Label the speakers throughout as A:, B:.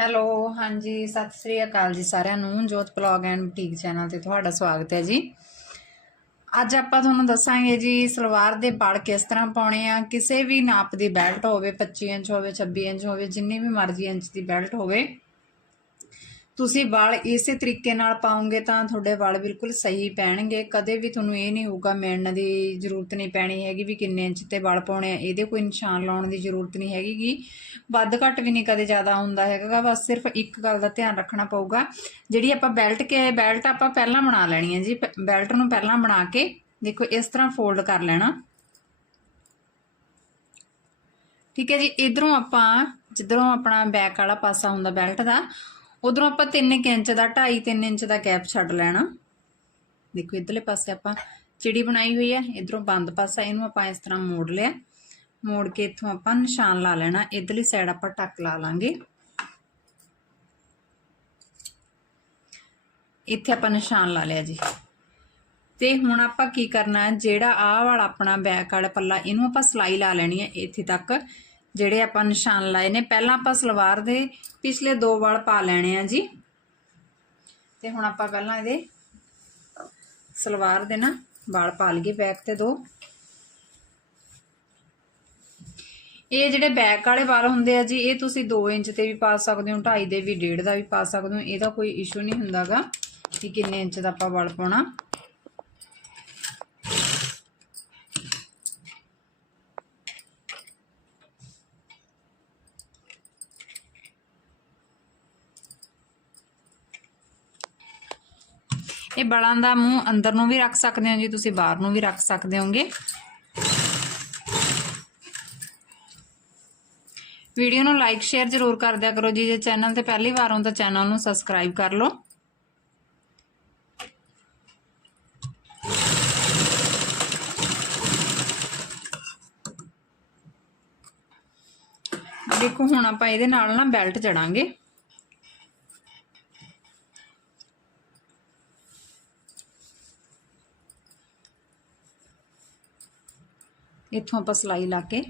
A: Hello, ਹਾਂਜੀ, ਸਤਿ ਸ੍ਰੀ ਅਕਾਲ ਜੀ ਸਾਰਿਆਂ ਨੂੰ, ਜੋਤ ਬਲੌਗ ਐਂਡ ਬੁਟੀਕ ਚੈਨਲ ਤੇ ਤੁਹਾਡਾ ਸਵਾਗਤ ਹੈ ਜੀ। ਅੱਜ ਆਪਾਂ ਤੁਹਾਨੂੰ ਦੱਸਾਂਗੇ ਜੀ, ਸਲਵਾਰ ਦੇ ਬਲ ਕਿਸ ਤਰ੍ਹਾਂ ਪਾਉਣੇ ਆ, ਕਿਸੇ ਵੀ ਨਾਪ ਦੀ ਬੈਲਟ ਹੋਵੇ 25 ਇੰਚ ਹੋਵੇ 26 ਇੰਚ ਹੋਵੇ, ਜਿੰਨੀ ਵੀ ਮਰਜ਼ੀ ਇੰਚ ਦੀ ਬੈਲਟ ਹੋਵੇ। ਤੁਸੀਂ ਵਾਲ ਇਸੇ ਤਰੀਕੇ ਨਾਲ ਪਾਉਂਗੇ ਤਾਂ ਤੁਹਾਡੇ ਵਾਲ ਬਿਲਕੁਲ ਸਹੀ ਪੈਣਗੇ। ਕਦੇ ਵੀ ਤੁਹਾਨੂੰ ਇਹ ਨਹੀਂ ਹੋਊਗਾ ਮਿਲਣ ਦੀ ਜ਼ਰੂਰਤ ਨਹੀਂ ਪੈਣੀ ਹੈਗੀ ਵੀ ਕਿੰਨੇ ਇੰਚ ਤੇ ਵਾਲ ਪਾਉਣੇ ਆ। ਇਹਦੇ ਕੋਈ ਨਿਸ਼ਾਨ ਲਾਉਣ ਦੀ ਜ਼ਰੂਰਤ ਨਹੀਂ ਹੈਗੀਗੀ ਵੱਧ ਘੱਟ ਵੀ ਨਹੀਂ ਕਦੇ ਜ਼ਿਆਦਾ ਹੁੰਦਾ ਹੈਗਾ। ਬਸ ਸਿਰਫ ਇੱਕ ਗੱਲ ਦਾ ਧਿਆਨ ਰੱਖਣਾ ਪਊਗਾ। ਜਿਹੜੀ ਆਪਾਂ ਬੈਲਟ ਕੇ, ਬੈਲਟ ਆਪਾਂ ਪਹਿਲਾਂ ਬਣਾ ਲੈਣੀ ਹੈ ਜੀ। ਪ- ਬੈਲਟ ਨੂੰ ਪਹਿਲਾਂ ਬਣਾ ਕੇ ਦੇਖੋ ਇਸ ਤਰ੍ਹਾਂ ਫੋਲਡ ਕਰ ਲੈਣਾ। ਠੀਕ ਹੈ ਜੀ। ਇਧਰੋਂ ਆਪਾਂ, ਜਿੱਧਰੋਂ ਆਪਣਾ ਬੈਕ ਵਾਲਾ ਪਾਸਾ ਹੁੰਦਾ ਬੈਲਟ ਦਾ ਉਧਰੋਂ ਆਪਾਂ 3 ਇੰਚ ਦਾ 2.5 3 ਇੰਚ ਦਾ ਗੈਪ ਛੱਡ ਲੈਣਾ। ਦੇਖੋ ਇਧਰਲੇ ਪਾਸੇ ਆਪਾਂ ਚਿੜੀ ਬਣਾਈ ਹੋਈ ਹੈ, ਇਧਰੋਂ ਬੰਦ ਪਾਸਾ ਇਹਨੂੰ ਆਪਾਂ ਇਸ ਤਰ੍ਹਾਂ ਮੋੜ ਲਿਆ। ਮੋੜ ਕੇ ਇੱਥੋਂ ਆਪਾਂ ਨਿਸ਼ਾਨ ਲਾ ਲੈਣਾ, ਇਧਰਲੀ ਸਾਈਡ ਆਪਾਂ ਟੱਕ ਲਾ ਲਾਂਗੇ। ਇੱਥੇ ਆਪਾਂ ਨਿਸ਼ਾਨ ਲਾ ਲਿਆ ਜੀ। ਤੇ ਹੁਣ ਆਪਾਂ ਕੀ ਕਰਨਾ ਹੈ, ਜਿਹੜਾ ਆਹ ਵਾਲਾ ਆਪਣਾ ਬੈਕ ਵਾਲਾ ਪੱਲਾ, ਇਹਨੂੰ ਆਪਾਂ ਸਲਾਈ ਲਾ ਲੈਣੀ ਹੈ ਇੱਥੇ ਤੱਕ। ਜਿਹੜੇ ਆਪਾਂ ਨਿਸ਼ਾਨ ਲਾਏ ਨੇ। ਪਹਿਲਾਂ ਆਪਾਂ ਸਲਵਾਰ ਦੇ ਪਿਛਲੇ ਦੋ ਵਾਲ ਪਾ ਲੈਣੇ ਆ ਜੀ। ਤੇ ਹੁਣ ਆਪਾਂ ਪਹਿਲਾਂ ਇਹਦੇ ਸਲਵਾਰ ਦੇ ਨਾ ਵਾਲ ਪਾ ਲਈਏ ਬੈਕ ਤੇ ਦੋ। ਇਹ ਜਿਹੜੇ ਬੈਕ ਵਾਲੇ ਵਾਲ ਹੁੰਦੇ ਆ ਜੀ, ਇਹ ਤੁਸੀਂ 2 ਇੰਚ ਤੇ ਵੀ ਪਾ ਸਕਦੇ ਹੋ 2.5 ਦੇ ਵੀ 1.5 ਦਾ ਵੀ ਪਾ ਸਕਦੇ ਹੋ। ਇਹਦਾ ਕੋਈ ਇਸ਼ੂ ਨਹੀਂ ਹੁੰਦਾਗਾ ਕਿ ਕਿੰਨੇ ਇੰਚ ਦਾ ਆਪਾਂ ਵਾਲ ਪਾਉਣਾ। ਇਹ ਬਲਾਂ ਦਾ ਮੂੰਹ ਅੰਦਰ ਨੂੰ ਵੀ ਰੱਖ ਸਕਦੇ ਹੋ ਜੀ, ਤੁਸੀਂ ਬਾਹਰ ਨੂੰ ਵੀ ਰੱਖ ਸਕਦੇ ਹੋਗੇ। ਵੀਡੀਓ ਨੂੰ ਲਾਈਕ ਸ਼ੇਅਰ ਜ਼ਰੂਰ ਕਰ ਦਿਆ ਕਰੋ ਜੀ, ਜੇ ਚੈਨਲ ਤੇ ਪਹਿਲੀ ਵਾਰ ਹੋ ਤਾਂ ਚੈਨਲ ਨੂੰ ਸਬਸਕ੍ਰਾਈਬ ਕਰ ਲਓ। ਦੇਖੋ, ਹੁਣ ਆਪਾਂ ਇਹਦੇ ਨਾਲ ਨਾ ਬੈਲਟ ਜੜਾਂਗੇ ਇੱਥੋਂ ਆਪਾਂ ਸਲਾਈ ਲਾ ਕੇ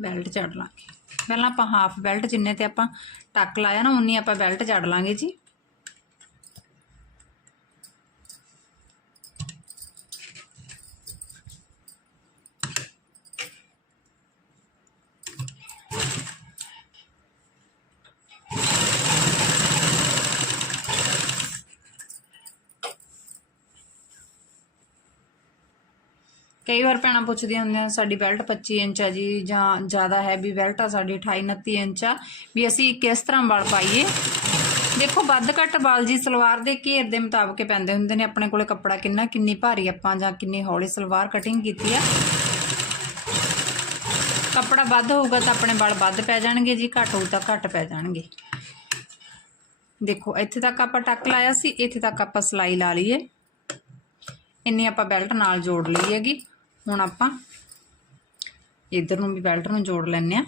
A: ਬੈਲਟ ਚੜ ਲਾਂਗੇ। ਪਹਿਲਾਂ ਆਪਾਂ ਹਾਫ ਬੈਲਟ ਜਿੰਨੇ ਤੇ ਆਪਾਂ ਟੱਕ ਲਾਇਆ ਨਾ, ਉਨੀ ਆਪਾਂ ਬੈਲਟ ਚੜ ਲਾਂਗੇ ਜੀ। ਕਈ ਵਾਰ ਭੈਣਾਂ ਪੁੱਛਦੀਆਂ ਹੁੰਦੀਆਂ, ਸਾਡੀ ਬੈਲਟ 25 ਇੰਚ ਆ ਜੀ ਜਾਂ ਜ਼ਿਆਦਾ ਹੈਵੀ ਬੈਲਟ ਆ ਸਾਡੀ 28 29 ਇੰਚ ਆ, ਵੀ ਅਸੀਂ ਕਿਸ ਤਰ੍ਹਾਂ ਵਾਲ ਪਾਈਏ? ਦੇਖੋ, ਵੱਧ ਘੱਟ ਵਾਲ ਜੀ ਸਲਵਾਰ ਦੇ ਘੇਰ ਦੇ ਮੁਤਾਬਕ ਹੀ ਪੈਂਦੇ ਹੁੰਦੇ ਨੇ। ਆਪਣੇ ਕੋਲੇ ਕੱਪੜਾ ਕਿੰਨਾ, ਕਿੰਨੀ ਭਾਰੀ ਆਪਾਂ ਜਾਂ ਕਿੰਨੀ ਹੌਲੀ ਸਲਵਾਰ ਕਟਿੰਗ ਕੀਤੀ ਆ। ਕੱਪੜਾ ਵੱਧ ਹੋਊਗਾ ਤਾਂ ਆਪਣੇ ਵਾਲ ਵੱਧ ਪੈ ਜਾਣਗੇ ਜੀ, ਘੱਟ ਹੋਊ ਤਾਂ ਘੱਟ ਪੈ ਜਾਣਗੇ। ਦੇਖੋ, ਇੱਥੇ ਤੱਕ ਆਪਾਂ ਟੱਕ ਲਾਇਆ ਸੀ, ਇੱਥੇ ਤੱਕ ਆਪਾਂ ਸਲਾਈ ਲਾ ਲਈਏ ਇੰਨੀ ਆਪਾਂ ਬੈਲਟ ਨਾਲ ਜੋੜ ਲਈ ਹੈਗੀ। ਹੁਣ ਆਪਾਂ ਇਧਰ ਨੂੰ ਵੀ ਬੈਲਟ ਨੂੰ ਜੋੜ ਲੈਂਦੇ ਆ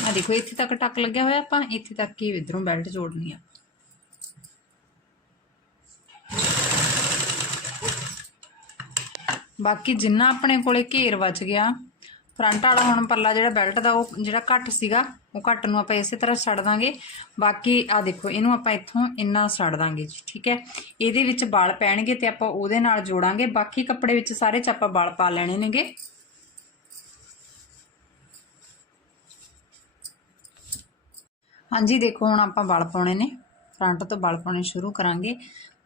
A: ਆ ਦੇਖੋ, ਇੱਥੇ ਤੱਕ ਟੱਕ ਲੱਗਿਆ ਹੋਇਆ ਆਪਾਂ, ਇੱਥੇ ਤੱਕ ਹੀ ਇਧਰੋਂ ਬੈਲਟ ਜੋੜਨੀ ਆ। ਬਾਕੀ ਜਿੰਨਾ ਆਪਣੇ ਕੋਲੇ ਘੇਰ ਬਚ ਗਿਆ ਫਰੰਟ ਵਾਲਾ ਹੁਣ ਪੱਲਾ ਜਿਹੜਾ ਬੈਲਟ ਦਾ, ਉਹ ਜਿਹੜਾ ਘੱਟ ਸੀਗਾ, ਉਹ ਘੱਟ ਨੂੰ ਆਪਾਂ ਇਸੇ ਤਰ੍ਹਾਂ ਛੱਡ ਦਾਂਗੇ। ਬਾਕੀ ਆ ਦੇਖੋ, ਇਹਨੂੰ ਆਪਾਂ ਇੱਥੋਂ ਇੰਨਾ ਛੱਡ ਦਾਂਗੇ ਜੀ, ਠੀਕ ਹੈ? ਇਹਦੇ ਵਿੱਚ ਵਾਲ ਪੈਣਗੇ ਤੇ ਆਪਾਂ ਉਹਦੇ ਨਾਲ ਜੋੜਾਂਗੇ। ਬਾਕੀ ਕੱਪੜੇ ਵਿੱਚ ਸਾਰੇ ਚ ਆਪਾਂ ਵਾਲ ਪਾ ਲੈਣੇ ਨੇਗੇ। ਹਾਂਜੀ, ਦੇਖੋ, ਹੁਣ ਆਪਾਂ ਵਲ ਪਾਉਣੇ ਨੇ। ਫਰੰਟ ਤੋਂ ਵਲ ਪਾਉਣੇ ਸ਼ੁਰੂ ਕਰਾਂਗੇ।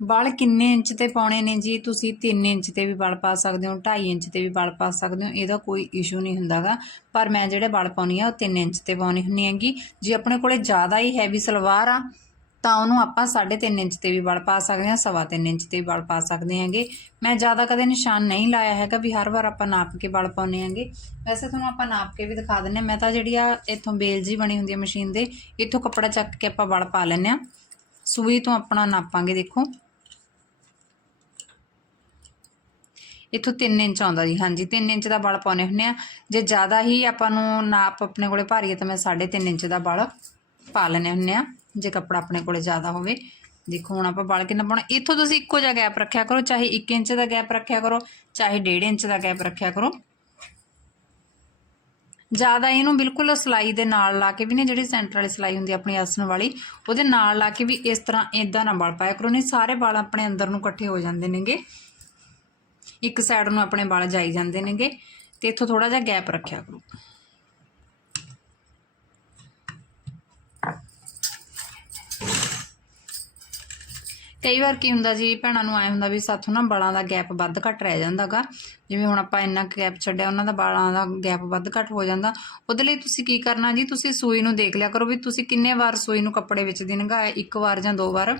A: ਵਲ ਕਿੰਨੇ ਇੰਚ ਤੇ ਪਾਉਣੇ ਨੇ ਜੀ? ਤੁਸੀਂ 3 ਇੰਚ ਤੇ ਵੀ ਵਲ ਪਾ ਸਕਦੇ ਹੋ 2.5 ਇੰਚ ਤੇ ਵੀ ਵਲ ਪਾ ਸਕਦੇ ਹੋ, ਇਹਦਾ ਕੋਈ ਇਸ਼ੂ ਨਹੀਂ ਹੁੰਦਾਗਾ। ਪਰ ਮੈਂ ਜਿਹੜੇ ਵਲ ਪਾਉਣੀ ਆ, ਉਹ 3 ਇੰਚ ਤੇ ਪਾਉਣੀ ਹੁੰਨੀ ਹੈਗੀ। ਜੇ ਆਪਣੇ ਕੋਲੇ ਜ਼ਿਆਦਾ ਹੀ ਹੈਵੀ ਸਲਵਾਰ ਆ ਤਾਂ ਉਹਨੂੰ ਆਪਾਂ 3.5 ਇੰਚ ਤੇ ਵੀ ਵਲ ਪਾ ਸਕਦੇ ਹਾਂ, ਸਵਾ ਤਿੰਨ ਇੰਚ ਤੇ ਵੀ ਵਲ ਪਾ ਸਕਦੇ ਹਾਂਗੇ। ਮੈਂ ਜ਼ਿਆਦਾ ਕਦੇ ਨਿਸ਼ਾਨ ਨਹੀਂ ਲਾਇਆ ਹੈਗਾ ਵੀ ਹਰ ਵਾਰ ਆਪਾਂ ਨਾਪ ਕੇ ਵਲ ਪਾਉਨੇ ਹਾਂਗੇ। ਵੈਸੇ ਤੁਹਾਨੂੰ ਆਪਾਂ ਨਾਪ ਕੇ ਵੀ ਦਿਖਾ ਦਿੰਨੇ ਹਾਂ। ਮੈਂ ਤਾਂ ਜਿਹੜੀ ਆ ਇੱਥੋਂ ਬੇਲ ਜੀ ਬਣੀ ਹੁੰਦੀ ਹੈ ਮਸ਼ੀਨ ਦੇ, ਇੱਥੋਂ ਕੱਪੜਾ ਚੱਕ ਕੇ ਆਪਾਂ ਵਲ ਪਾ ਲੈਂਦੇ ਆ ਸੂਈ ਤੋਂ ਆਪਣਾ ਨਾਪਾਂਗੇ ਦੇਖੋ। ਇੱਥੋਂ 3 ਇੰਚ ਆਉਂਦਾ ਜੀ। ਹਾਂਜੀ 3 ਇੰਚ ਦਾ ਬਲ ਪਾਉਨੇ ਹੁੰਨੇ ਆ ਜੇ ਜ਼ਿਆਦਾ ਹੀ ਆਪਾਂ ਨੂੰ ਨਾਪ ਆਪਣੇ ਕੋਲੇ ਭਾਰੀ ਹੈ ਤਾਂ ਮੈਂ 3.5 ਇੰਚ ਦਾ ਬਲ ਪਾ ਲੈਨੇ ਹੁੰਨੇ ਆ ਜੇ ਕੱਪੜਾ ਆਪਣੇ ਕੋਲੇ ਜ਼ਿਆਦਾ ਹੋਵੇ। ਦੇਖੋ, ਹੁਣ ਆਪਾਂ ਵਲ ਕਿੰਨਾ ਪਾਉਣਾ। ਇੱਥੋਂ ਤੁਸੀਂ ਇੱਕੋ ਜਿਹਾ ਗੈਪ ਰੱਖਿਆ ਕਰੋ, ਚਾਹੇ 1 ਇੰਚ ਦਾ ਗੈਪ ਰੱਖਿਆ ਕਰੋ, ਚਾਹੇ 1.5 ਇੰਚ ਦਾ ਗੈਪ ਰੱਖਿਆ ਕਰੋ। ਜ਼ਿਆਦਾ ਇਹਨੂੰ ਬਿਲਕੁਲ ਸਲਾਈ ਦੇ ਨਾਲ ਲਾ ਕੇ ਵੀ ਨੇ ਜਿਹੜੀ ਸੈਂਟਰ ਵਾਲੀ ਸਲਾਈ ਹੁੰਦੀ ਆਪਣੀ ਆਸਣ ਵਾਲੀ, ਉਹਦੇ ਨਾਲ ਲਾ ਕੇ ਵੀ ਇਸ ਤਰ੍ਹਾਂ ਇਦਾਂ ਨਾ ਬਲ ਪਾਇਆ ਕਰੋ। ਨਹੀਂ, ਸਾਰੇ ਵਾਲ ਆਪਣੇ ਅੰਦਰ ਨੂੰ ਇਕੱਠੇ ਹੋ ਜਾਂਦੇ ਨੇਗੇ। ਇੱਕ ਸਾਈਡ ਨੂੰ ਆਪਣੇ ਵਾਲ ਜਾਈ ਜਾਂਦੇ ਨੇਗੇ। ਤੇ ਇੱਥੋਂ ਥੋੜਾ ਜਿਹਾ ਗੈਪ ਰੱਖਿਆ ਕਰੋ। ਕਈ ਵਾਰ ਕੀ ਹੁੰਦਾ ਜੀ, ਭੈਣਾਂ ਨੂੰ ਆਏ ਹੁੰਦਾ ਵੀ ਸਾਥੋਂ ਨਾ ਵਾਲਾਂ ਦਾ ਗੈਪ ਵੱਧ ਘੱਟ ਰਹਿ ਜਾਂਦਾਗਾ। ਜਿਵੇਂ ਹੁਣ ਆਪਾਂ ਇੰਨਾ ਗੈਪ ਛੱਡਿਆ, ਉਹਨਾਂ ਦਾ ਬਾਲਾਂ ਦਾ ਗੈਪ ਵੱਧ ਘੱਟ ਹੋ ਜਾਂਦਾ। ਉਹਦੇ ਲਈ ਤੁਸੀਂ ਕੀ ਕਰਨਾ ਜੀ, ਤੁਸੀਂ ਸੂਈ ਨੂੰ ਦੇਖ ਲਿਆ ਕਰੋ ਵੀ ਤੁਸੀਂ ਕਿੰਨੇ ਵਾਰ ਸੂਈ ਨੂੰ ਕੱਪੜੇ ਵਿੱਚ ਦੀ ਲੰਘਾਇਆ ਇੱਕ ਵਾਰ ਜਾਂ ਦੋ ਵਾਰ।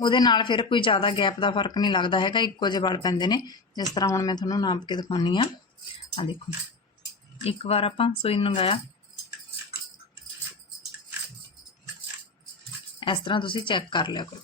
A: ਉਹਦੇ ਨਾਲ ਫਿਰ ਕੋਈ ਜ਼ਿਆਦਾ ਗੈਪ ਦਾ ਫ਼ਰਕ ਨਹੀਂ ਲੱਗਦਾ ਹੈਗਾ, ਇੱਕੋ ਜਿਹੇ ਵਾਲ ਪੈਂਦੇ ਨੇ। ਜਿਸ ਤਰ੍ਹਾਂ ਹੁਣ ਮੈਂ ਤੁਹਾਨੂੰ ਨਾਪ ਕੇ ਦਿਖਾਉਣੀ ਆ ਆ ਦੇਖੋ, ਇੱਕ ਵਾਰ ਆਪਾਂ ਸੂਈ ਨੂੰ ਲੰਗਾਇਆ ਇਸ ਤਰ੍ਹਾਂ ਤੁਸੀਂ ਚੈੱਕ ਕਰ ਲਿਆ ਕਰੋ।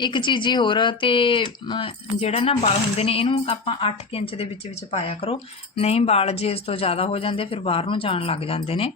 A: ਇੱਕ ਚੀਜ਼ ਹੀ ਹੋਰ ਤੇ ਅਮ, ਜਿਹੜਾ ਨਾ ਵਾਲ ਹੁੰਦੇ ਨੇ ਇਹਨੂੰ ਆਪਾਂ 8 ਇੰਚ ਦੇ ਵਿੱਚ ਵਿੱਚ ਪਾਇਆ ਕਰੋ। ਨਹੀਂ ਵਾਲ ਜੇ ਇਸ ਤੋਂ ਜ਼ਿਆਦਾ ਹੋ ਜਾਂਦੇ ਫਿਰ ਬਾਹਰ ਨੂੰ ਜਾਣ ਲੱਗ ਜਾਂਦੇ ਨੇ।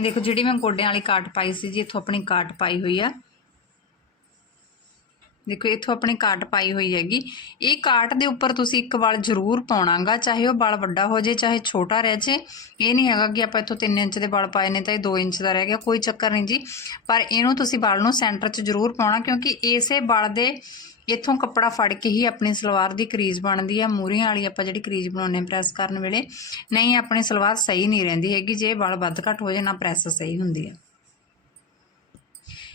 A: ਦੇਖੋ ਜਿਹੜੀ ਮੈਂ ਗੋਡਿਆਂ ਵਾਲੀ ਕਾਟ ਪਾਈ ਸੀ ਜੀ, ਇੱਥੋਂ ਆਪਣੀ ਕਾਟ ਪਾਈ ਹੋਈ ਆ। ਦੇਖੋ, ਇੱਥੋਂ ਆਪਣੀ ਕਾਟ ਪਾਈ ਹੋਈ ਹੈਗੀ। ਇਹ ਕਾਟ ਦੇ ਉੱਪਰ ਤੁਸੀਂ ਇੱਕ ਵਾਲ ਜ਼ਰੂਰ ਪਾਉਣਾਗਾ, ਚਾਹੇ ਉਹ ਵਾਲ ਵੱਡਾ ਹੋ ਜੇ, ਚਾਹੇ ਛੋਟਾ ਰਹਿ ਜੇ। ਇਹ ਨਹੀਂ ਹੈਗਾ ਕਿ ਆਪਾਂ ਇੱਥੋਂ 3 ਇੰਚ ਦੇ ਵਾਲ ਪਾਏ ਨੇ ਤਾਂ ਇਹ 2 ਇੰਚ ਦਾ ਰਹਿ ਗਿਆ, ਕੋਈ ਚੱਕਰ ਨਹੀਂ ਜੀ। ਪਰ ਇਹਨੂੰ ਤੁਸੀਂ ਵਾਲ ਨੂੰ ਸੈਂਟਰ 'ਚ ਜ਼ਰੂਰ ਪਾਉਣਾ, ਕਿਉਂਕਿ ਇਸੇ ਵਾਲ ਦੇ ਇੱਥੋਂ ਕੱਪੜਾ ਫੜ ਕੇ ਹੀ ਆਪਣੀ ਸਲਵਾਰ ਦੀ ਕਰੀਜ਼ ਬਣਦੀ ਹੈ ਮੂਰੀਆਂ ਵਾਲੀ ਆਪਾਂ ਜਿਹੜੀ ਕਰੀਜ਼ ਬਣਾਉਂਦੇ ਪ੍ਰੈਸ ਕਰਨ ਵੇਲੇ, ਨਹੀਂ, ਆਪਣੀ ਸਲਵਾਰ ਸਹੀ ਨਹੀਂ ਰਹਿੰਦੀ ਹੈਗੀ। ਜੇ ਵਾਲ ਵੱਧ ਘੱਟ ਹੋ ਜੇ, ਨਾ ਪ੍ਰੈਸ ਸਹੀ ਹੁੰਦੀ ਹੈ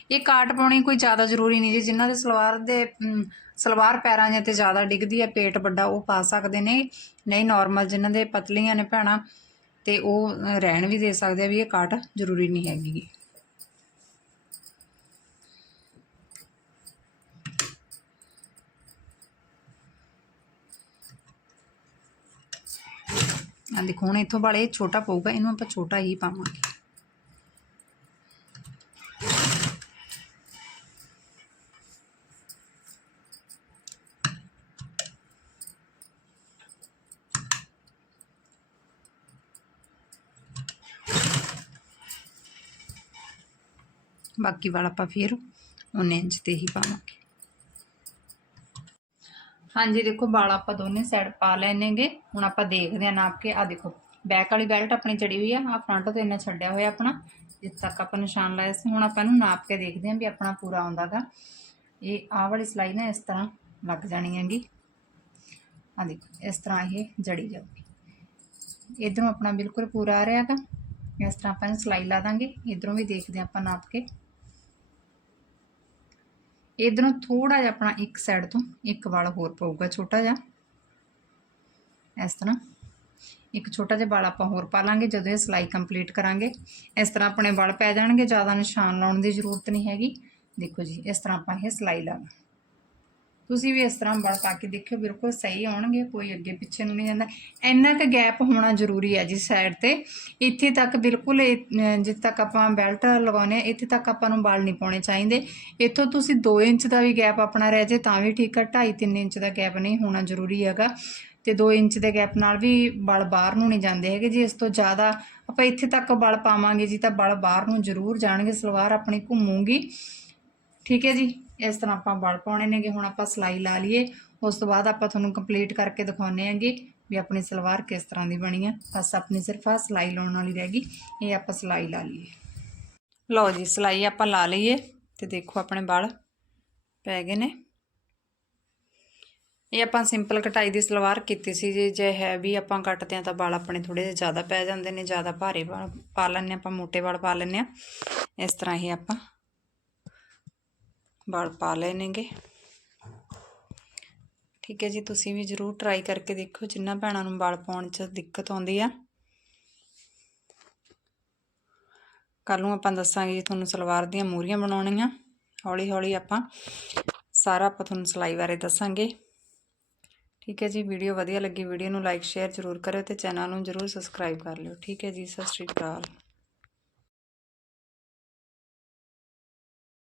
A: ਇਹ ਕਾਟ ਪਾਉਣੀ ਕੋਈ ਜ਼ਿਆਦਾ ਜ਼ਰੂਰੀ ਨਹੀਂ ਜੀ। ਜਿਨ੍ਹਾਂ ਦੇ ਸਲਵਾਰ ਦੇ ਸਲਵਾਰ ਪੈਰਾਂ ਜਾਂ ਤੇ ਜ਼ਿਆਦਾ ਡਿੱਗਦੀ ਹੈ, ਪੇਟ ਵੱਡਾ, ਉਹ ਪਾ ਸਕਦੇ ਨੇ। ਨਹੀਂ ਨਾਰਮਲ ਜਿਨ੍ਹਾਂ ਦੇ ਪਤਲੀਆਂ ਨੇ ਭੈਣਾਂ, ਤੇ ਉਹ ਰਹਿਣ ਵੀ ਦੇ ਸਕਦੇ ਆ ਵੀ ਇਹ ਕਾਟ ਜ਼ਰੂਰੀ ਨਹੀਂ ਹੈਗੀ ਆ ਦੇਖੋ, ਹੁਣ ਇੱਥੋਂ ਵਾਲੇ ਛੋਟਾ ਪਊਗਾ, ਇਹਨੂੰ ਆਪਾਂ ਛੋਟਾ ਹੀ ਪਾਵਾਂਗੇ। ਬਾਕੀ ਵਾਲਾ ਆਪਾਂ ਫਿਰ 19 ਇੰਚ ਤੇ ਹੀ ਪਾਵਾਂਗੇ। ਹਾਂਜੀ, ਦੇਖੋ ਵਾਲ ਆਪਾਂ ਦੋਨੇ ਸਾਈਡ ਪਾ ਲੈਣੇਗੇ ਹੁਣ ਆਪਾਂ ਦੇਖਦੇ ਹਾਂ ਨਾਪ ਕੇ। ਆ ਦੇਖੋ ਬੈਕ ਵਾਲੀ ਬੈਲਟ ਆਪਣੀ ਚੜੀ ਹੋਈ ਆ। ਆ ਫਰੰਟ ਤੋਂ ਇੰਨਾ ਛੱਡਿਆ ਹੋਇਆ ਆਪਣਾ। ਜਿੱਥੇ ਤੱਕ ਆਪਾਂ ਨਿਸ਼ਾਨ ਲਾਇਆ ਸੀ। ਹੁਣ ਆਪਾਂ ਇਹਨੂੰ ਨਾਪ ਕੇ ਦੇਖਦੇ ਹਾਂ ਵੀ ਆਪਣਾ ਪੂਰਾ ਆਉਂਦਾਗਾ। ਇਹ ਆਹ ਵਾਲੀ ਸਲਾਈ ਨਾ ਇਸ ਤਰ੍ਹਾਂ ਲੱਗ ਜਾਣੀ ਹੈਗੀ। ਆ ਦੇਖੋ, ਇਸ ਤਰ੍ਹਾਂ ਇਹ ਜੜੀ ਜਾਊਗੀ। ਇਧਰੋਂ ਆਪਣਾ ਬਿਲਕੁਲ ਪੂਰਾ ਆ ਰਿਹਾਗਾ ਇਸ ਤਰ੍ਹਾਂ ਆਪਾਂ ਇਹਨੂੰ ਸਲਾਈ ਲਾ ਦਾਂਗੇ। ਇਧਰੋਂ ਵੀ ਦੇਖਦੇ ਹਾਂ ਆਪਾਂ ਨਾਪ ਕੇ। ਇਧਰੋਂ ਥੋੜਾ ਜਿਹਾ ਆਪਣਾ ਇੱਕ ਸਾਈਡ ਤੋਂ ਇੱਕ ਵਾਲ ਹੋਰ ਪਊਗਾ, ਛੋਟਾ ਜਿਹਾ। ਇਸ ਤਰ੍ਹਾਂ। ਇੱਕ ਛੋਟਾ ਜਿਹਾ ਵਾਲ ਆਪਾਂ ਹੋਰ ਪਾ ਲਾਂਗੇ ਜਦੋਂ ਇਹ ਸਲਾਈ ਕੰਪਲੀਟ ਕਰਾਂਗੇ। ਇਸ ਤਰ੍ਹਾਂ ਆਪਣੇ ਵਾਲ ਪੈ ਜਾਣਗੇ, ਜ਼ਿਆਦਾ ਨਿਸ਼ਾਨ ਲਾਉਣ ਦੀ ਜ਼ਰੂਰਤ ਨਹੀਂ ਹੈਗੀ। ਦੇਖੋ ਜੀ, ਇਸ ਤਰ੍ਹਾਂ ਆਪਾਂ ਇਹ ਸਲਾਈ ਲਾਵਾਂ ਤੁਸੀਂ ਵੀ ਇਸ ਤਰ੍ਹਾਂ ਵਾਲ ਪਾ ਕੇ ਦੇਖਿਓ, ਬਿਲਕੁਲ ਸਹੀ ਆਉਣਗੇ, ਕੋਈ ਅੱਗੇ ਪਿੱਛੇ ਨੂੰ ਨਹੀਂ ਜਾਂਦਾ। ਇੰਨਾ ਕੁ ਗੈਪ ਹੋਣਾ ਜ਼ਰੂਰੀ ਹੈ ਜੀ ਸਾਈਡ ਤੇ। ਇੱਥੇ ਤੱਕ ਬਿਲਕੁਲ ਜਿੱਥੇ ਤੱਕ ਆਪਾਂ ਬੈਲਟ ਲਗਾਉਨੇ ਆ ਇੱਥੇ ਤੱਕ ਆਪਾਂ ਨੂੰ ਵਾਲ ਨਹੀਂ ਪਾਉਣੇ ਚਾਹੀਦੇ। ਇੱਥੋਂ ਤੁਸੀਂ 2 ਇੰਚ ਦਾ ਵੀ ਗੈਪ ਆਪਣਾ ਰਹਿ ਜੇ, ਤਾਂ ਵੀ ਠੀਕ ਹੈ 2.5 3 ਇੰਚ ਦਾ ਗੈਪ ਨਹੀਂ ਹੋਣਾ ਜ਼ਰੂਰੀ ਹੈਗਾ। ਤੇ 2 ਇੰਚ ਦੇ ਗੈਪ ਨਾਲ ਵੀ ਬਲ ਬਾਹਰ ਨੂੰ ਨਹੀਂ ਜਾਂਦੇ ਹੈਗੇ ਜੇ, ਇਸ ਤੋਂ ਜ਼ਿਆਦਾ ਆਪਾਂ ਇੱਥੇ ਤੱਕ ਬਲ ਪਾਵਾਂਗੇ ਜੀ, ਤਾਂ ਬਲ ਬਾਹਰ ਨੂੰ ਜ਼ਰੂਰ ਜਾਣਗੇ, ਸਲਵਾਰ ਆਪਣੀ ਘੁੰਮੂਗੀ। ਠੀਕ ਹੈ ਜੀ? ਇਸ ਤਰ੍ਹਾਂ ਆਪਾਂ ਵਲ ਪਾਉਣੇ ਨੇਗੇ, ਹੁਣ ਆਪਾਂ ਸਿਲਾਈ ਲਾ ਲਈਏ। ਉਸ ਤੋਂ ਬਾਅਦ ਆਪਾਂ ਤੁਹਾਨੂੰ ਕੰਪਲੀਟ ਕਰਕੇ ਦਿਖਾਉਨੇ ਆਂਗੇ ਵੀ ਆਪਣੀ ਸਲਵਾਰ ਕਿਸ ਤਰ੍ਹਾਂ ਦੀ ਬਣੀ ਆ। ਬਸ ਆਪਣੀ ਸਿਰਫ ਆ ਸਿਲਾਈ ਲਾਉਣ ਵਾਲੀ ਰਹਿ ਗਈ, ਇਹ ਆਪਾਂ ਸਿਲਾਈ ਲਾ ਲਈਏ। ਲਓ ਜੀ, ਸਿਲਾਈ ਆਪਾਂ ਲਾ ਲਈਏ ਤੇ ਦੇਖੋ ਆਪਣੇ ਵਲ ਪੈ ਗਏ ਨੇ। ਇਹ ਆਪਾਂ ਸਿੰਪਲ ਕਟਾਈ ਦੀ ਸਲਵਾਰ ਕੀਤੀ ਸੀ ਜੇ ਜੇ ਹੈਵੀ ਆਪਾਂ ਕੱਟਦੇ ਆ ਤਾਂ ਵਾਲ ਆਪਣੇ ਥੋੜੇ ਜਿਹਾ ਜ਼ਿਆਦਾ ਪੈ ਜਾਂਦੇ ਨੇ, ਜ਼ਿਆਦਾ ਭਾਰੇ ਵਾਲ ਪਾ ਲੈਂਦੇ ਹਾਂ, ਆਪਾਂ ਮੋਟੇ ਵਾਲ ਪਾ ਲੈਂਦੇ ਆ ਇਸ ਤਰ੍ਹਾਂ ਹੀ ਆਪਾਂ ਵਾਲ ਪਾ ਲਏ ਨੇਗੇ। ਠੀਕ ਹੈ ਜੀ, ਤੁਸੀਂ ਵੀ ਜਰੂਰ ਟਰਾਈ ਕਰਕੇ ਦੇਖੋ ਜਿੰਨਾ ਭੈਣਾਂ ਨੂੰ ਵਾਲ ਪਾਉਣ 'ਚ ਦਿੱਕਤ ਆਉਂਦੀ ਆ। ਕੱਲ ਨੂੰ ਆਪਾਂ ਦੱਸਾਂਗੇ ਜੀ, ਤੁਹਾਨੂੰ ਸਲਵਾਰ ਦੀਆਂ ਮੂਰੀਆਂ ਬਣਾਉਣੀਆਂ। ਹੌਲੀ ਹੌਲੀ ਆਪਾਂ ਸਾਰਾ ਆਪਾਂ ਤੁਹਾਨੂੰ ਸਿਲਾਈ ਬਾਰੇ ਦੱਸਾਂਗੇ। ਠੀਕ ਹੈ ਜੀ, ਵੀਡੀਓ ਵਧੀਆ ਲੱਗੀ, ਵੀਡੀਓ ਨੂੰ ਲਾਈਕ ਸ਼ੇਅਰ ਜ਼ਰੂਰ ਕਰਿਓ ਤੇ ਚੈਨਲ ਨੂੰ ਜ਼ਰੂਰ ਸਬਸਕ੍ਰਾਈਬ ਕਰ ਲਿਓ। ਠੀਕ ਹੈ ਜੀ, ਸਤਿ ਸ਼੍ਰੀ ਅਕਾਲ।